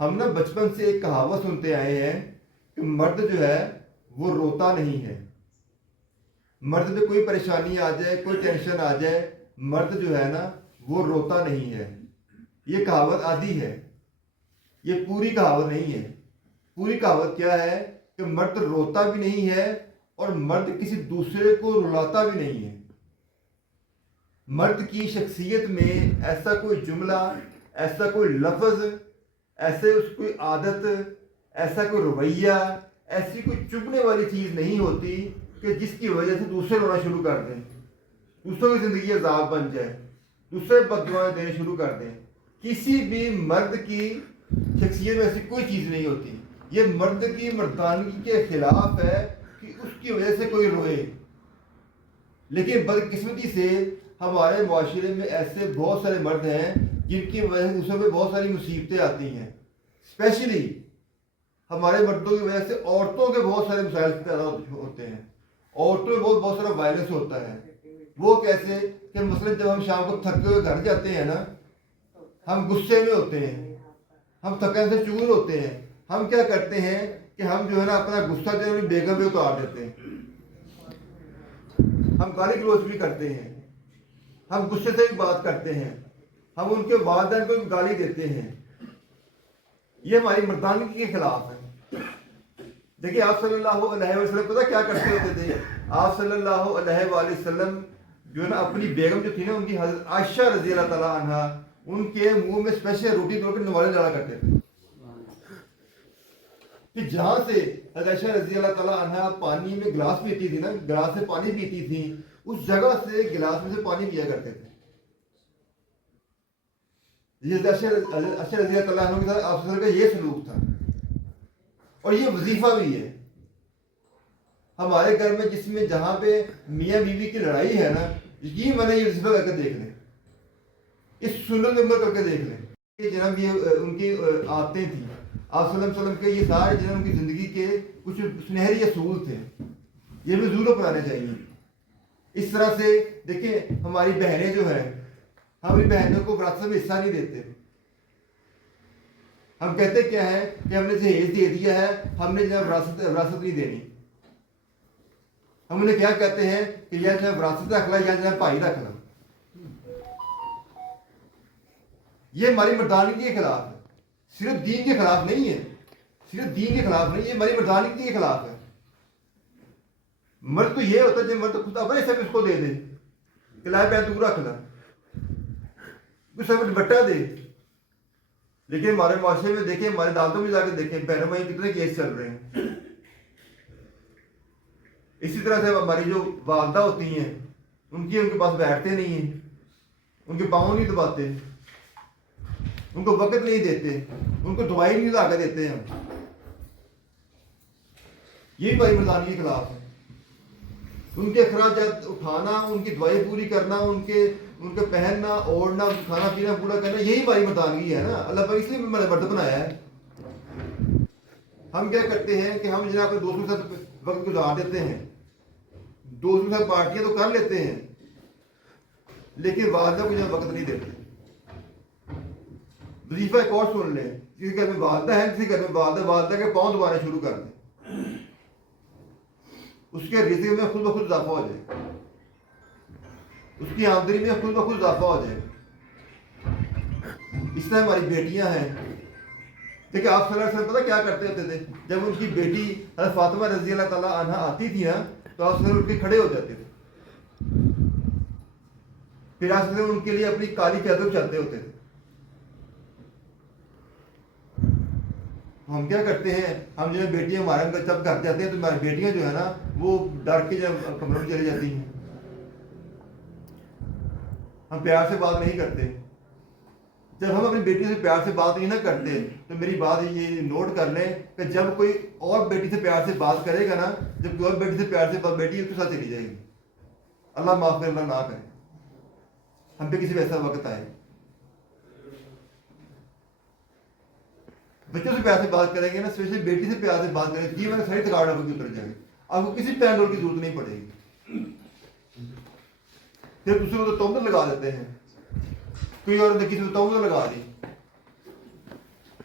ہم نا بچپن سے ایک کہاوت سنتے آئے ہیں کہ مرد جو ہے وہ روتا نہیں ہے. مرد پہ کوئی پریشانی آ جائے، کوئی ٹینشن آ جائے، مرد جو ہے نا وہ روتا نہیں ہے. یہ کہاوت آدھی ہے، یہ پوری کہاوت نہیں ہے. پوری کہاوت کیا ہے کہ مرد روتا بھی نہیں ہے اور مرد کسی دوسرے کو رلاتا بھی نہیں ہے. مرد کی شخصیت میں ایسا کوئی جملہ، ایسا کوئی لفظ، ایسے اس کوئی عادت، ایسا کوئی رویہ، ایسی کوئی چبھنے والی چیز نہیں ہوتی کہ جس کی وجہ سے دوسرے رونا شروع کر دیں، دوسروں کی زندگی عذاب بن جائے، دوسرے بد دعائیں دینے شروع کر دیں. کسی بھی مرد کی شخصیت میں ایسی کوئی چیز نہیں ہوتی. یہ مرد کی مردانگی کے خلاف ہے کہ اس کی وجہ سے کوئی روئے. لیکن بدقسمتی سے ہمارے معاشرے میں ایسے بہت سارے مرد ہیں جن کی وجہ سے دوسروں پہ بہت ساری مصیبتیں آتی ہیں. اسپیشلی ہمارے مردوں کی وجہ سے عورتوں کے بہت سارے مسائل پیدا ہوتے ہیں. عورتوں میں بہت سارا وائلنس ہوتا ہے. وہ کیسے کہ مثلا جب ہم شام کو تھکے ہوئے گھر جاتے ہیں نا، ہم غصے میں ہوتے ہیں، ہم تھکن سے چور ہوتے ہیں. ہم کیا کرتے ہیں کہ ہم جو ہے نا اپنا غصہ جو ہے بیگم پہ اتار دیتے ہیں. ہم گالی گلوچ بھی کرتے ہیں، ہم غصے سے بھی بات کرتے ہیں، ہم ان کے والدین کو بھی گالی دیتے ہیں. یہ ہماری مردانگی کے خلاف ہے. دیکھیے آپ صلی اللہ علیہ وسلم پتہ کیا کرتے ہوتے تھے؟ آپ صلی اللہ علیہ وآلہ وسلم جو ہے نا اپنی بیگم جو تھی نا، ان کی حضرت عائشہ رضی اللہ تعالیٰ عنہ، ان کے منہ میں اسپیشل روٹی توڑ کے نوالے ڈالا کرتے تھے کہ جہاں سے حضرت عائشہ رضی اللہ تعالیٰ عنہ پانی میں گلاس پیتی تھی نا، گلاس سے پانی پیتی تھی، اس جگہ سے گلاس میں سے پانی پیا کرتے تھے. عائشہ رضی اللہ تعالیٰ عنہ کے ساتھ آپ صلی اللہ علیہ وسلم کا یہ سلوک تھا. اور یہ وظیفہ بھی ہے ہمارے گھر میں، جس میں جہاں پہ میاں بیوی کی لڑائی ہے نا، یقین میں نے یہ وظیفہ کر کے دیکھ لیں، اس سنت میں عمل کر کے دیکھ لیں کہ جناب یہ ان کی عادتیں تھیں. آپ صلی اللہ علیہ وسلم کے یہ سارے جناب ان کی زندگی کے کچھ سنہری اصول تھے، یہ بھی ضرور اپنانے چاہیے. اس طرح سے دیکھیں ہماری بہنیں جو ہیں، ہم اپنی بہنوں کو وراثت میں حصہ نہیں دیتے. ہم کہتے کیا ہے کہ ہم نے جہیز دے دیا ہے، ہم نے جناب وراثت نہیں دینی. ہم انہیں کیا کہتے ہیں کہ یا جناب وراثت رکھ لا یا جناب بھائی رکھ لا. یہ ہماری مردانگی کے خلاف ہے، صرف دین کے خلاف نہیں ہے، صرف دین کے خلاف نہیں، یہ ہماری مردانگی کے خلاف ہے. مرد تو یہ ہوتا ہے جب مرد خود اپنے سب اس کو دے دے کہ لائے پہ تو رکھ لا، کچھ سب بٹا دے. لیکن ہمارے معاشرے میں دیکھیں، ہمارے عدالتوں میں جا کے دیکھیں بہنوں بھائی کتنے کیس چل رہے ہیں. اسی طرح سے ہماری جو والدہ ہوتی ہیں، ان کے پاس بیٹھتے نہیں ہیں، ان کے پاؤں نہیں دباتے، ان کو وقت نہیں دیتے، ان کو دوائی نہیں لا کے دیتے ہیں. یہ بھی بھائی مردانگی کے خلاف ہے. ان کے اخراجات اٹھانا، ان کی دوائی پوری کرنا، ان کے پہننا اوڑھنا، کھانا پینا پورا کرنا، یہی بھائی مردانگی ہے نا. اللہ پاک اس لیے مرد بنایا ہے. ہم کیا کرتے ہیں کہ ہم جناب اپنے دوستوں کے ساتھ وقت گزار دیتے ہیں، دوستوں کے ساتھ پارٹیاں تو کر لیتے ہیں، لیکن والدہ کو جب وقت نہیں دیتے. وظیفہ ایک اور سن لیں، کسی گھر میں والدہ ہے، کسی گھر میں والدہ کے پاؤں دبانے شروع کر دیں، اس کے رزق میں خود بخود اضافہ ہو جائے، اس کی آمدنی میں خود بخود اضافہ ہو جائے. اس طرح ہماری بیٹیاں ہیں. دیکھیں آپ صلی اللہ علیہ وسلم پتہ کیا کرتے ہوتے تھے؟ جب ان کی بیٹی حضرت فاطمہ رضی اللہ تعالیٰ عنہ آتی تھی نا، تو آپ صلی اللہ علیہ وسلم اٹھ کے کھڑے ہو جاتے تھے. پھر آپ صلی اللہ علیہ وسلم ان کے لیے اپنی کالی چادر چلتے ہوتے تھے. ہم کیا کرتے ہیں، ہم جو ہے بیٹیاں ہمارے جب گھر جاتے ہیں تو ہماری بیٹیاں جو ہے نا وہ ڈر کے جب کمروں میں چلی جاتی ہیں. ہم پیار سے بات نہیں کرتے. جب ہم اپنی بیٹی سے پیار سے بات نہیں نہ کرتے تو میری بات یہ نوٹ کر لیں کہ جب کوئی اور بیٹی سے پیار سے بات کرے گا نا، جب کوئی اور بیٹی سے پیار سے بیٹی اس کے ساتھ چلی جائے گی. اللہ معاف کرے، اللہ نہ کرے ہم پہ کسی بھی ایسا وقت آئے. بچوں سے پیار سے بات کریں گے نا، اسپیشلی بیٹی سے پیار سے بات کریں، جی میں نے ساری تھکاوٹ آپ کی اتر جائے گی، آپ کو کسی پین کی ضرورت نہیں پڑے گی. پھر دوسرے کو تو تہمت لگا دیتے ہیں، کوئی اور نے کسی کو تہمت لگا دی.